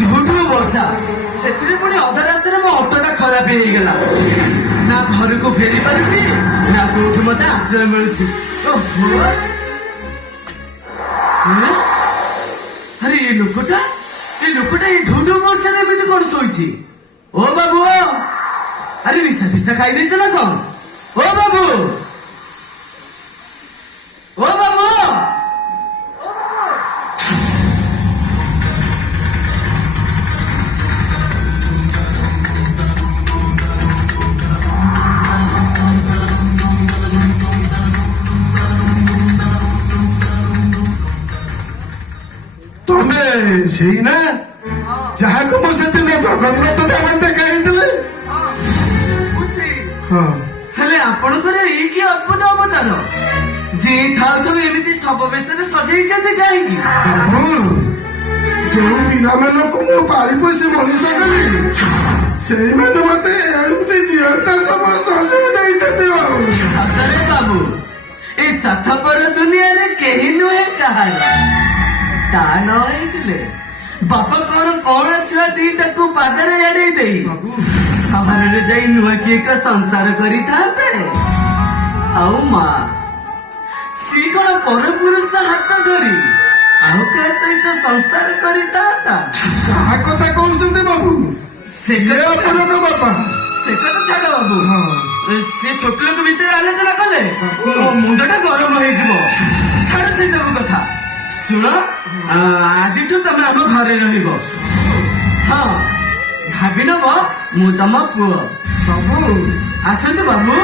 ढूढू वर्षा से अधा रास्तार मो ऑटोटा खराब होगा ना घर को फेरी पारी ना कौटी मत आश्रय मिलूँ। अरे ये लोकटा ये ढूढू वर्षा एमती कौन शोची? ओ बाबू अरे विषा फिशा खाई देच ना कौन? ओ बाबू ओ बाबू तुम्हें सही ना जहाँ को मुझे जगन्नाथ धाम देखाई हेले आपणकर ये कि अद्भुत अवतार जी थाउ एमती सब बेश सजाई कहीं जो पिला को मु पारी पोषी मनीष कली से मत एमती जीवता सब सजाई बाबू। सतरे बाबू ए साथपर दुनिया रे केही नुहे कहार ता नइले बापा कौन छुआ दीटा को पादरे एड़े दे सहर रे जाई नुआ की एक संसार करी थाते आउ माँ सी कौन पर पुरुष हाथ धरी आउ का सहित संसार करी थाता कहा कथा कहते बाबू से बापा से कथा छाड़ बाबू से छोट लोक विषय आलोचना कले मो मुंडटा गरम हो छाड़ से सब कथा शुण आज तुम आम घरे रह हाँ भावी नब मु तम पुओ बाबू आसतु बाबू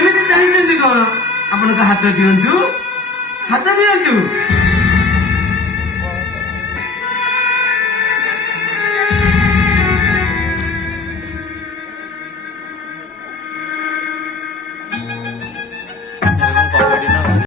एमती चाहिए कौन आपण हाथ दिंतु हाथ दिंतु